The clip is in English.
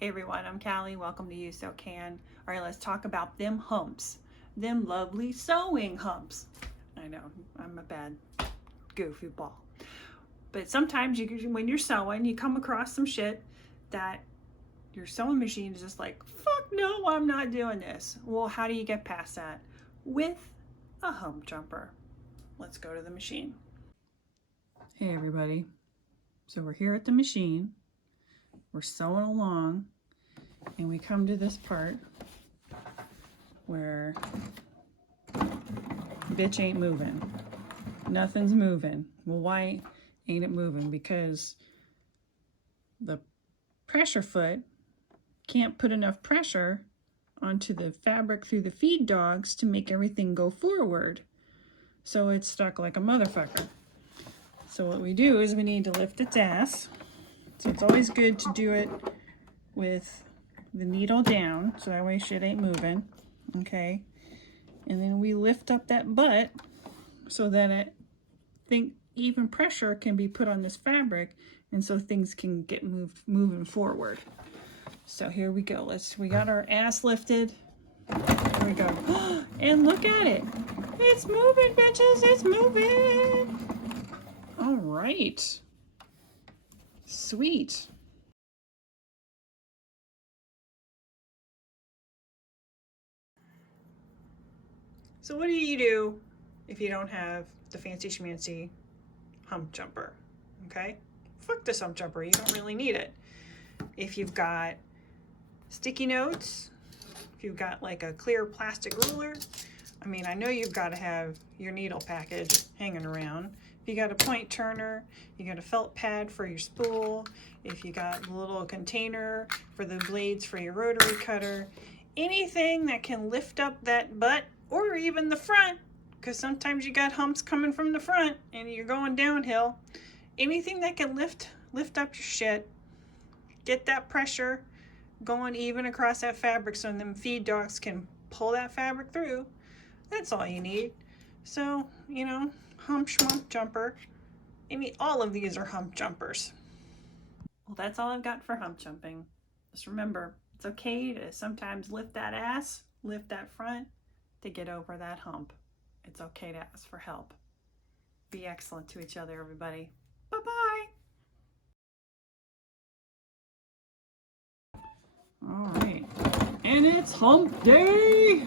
Hey everyone, I'm Callie. Welcome to You So Can. All right, let's talk about them humps. Them lovely sewing humps. I know, I'm a bad goofy ball. But sometimes when you're sewing, you come across some shit that your sewing machine is just like, fuck no, I'm not doing this. Well, how do you get past that? With a hump jumper. Let's go to the machine. Hey everybody. So we're here at the machine. We're sewing along and we come to this part where bitch ain't moving. Nothing's moving. Well, why ain't it moving? Because the pressure foot can't put enough pressure onto the fabric through the feed dogs to make everything go forward. So it's stuck like a motherfucker. So what we do is we need to lift its ass. So it's always good to do it with the needle down, so that way shit ain't moving, okay? And then we lift up that butt so that even pressure can be put on this fabric, and so things can get moving forward. So here we go. We got our ass lifted. Here we go. And look at it. It's moving, bitches. It's moving. All right. Sweet. So what do you do if you don't have the fancy schmancy hump jumper? Okay? Fuck this hump jumper. You don't really need it. If you've got sticky notes, if you've got like a clear plastic ruler, I mean, I know you've got to have your needle package hanging around. If you got a point turner, you got a felt pad for your spool, if you got a little container for the blades for your rotary cutter, anything that can lift up that butt or even the front, because sometimes you got humps coming from the front and you're going downhill. Anything that can lift up your shit, get that pressure going even across that fabric so them feed dogs can pull that fabric through. That's all you need. So, you know, hump jumper. I mean, all of these are hump jumpers. Well, that's all I've got for hump jumping. Just remember, it's okay to sometimes lift that ass, lift that front to get over that hump. It's okay to ask for help. Be excellent to each other, everybody. Bye-bye. All right. And it's hump day.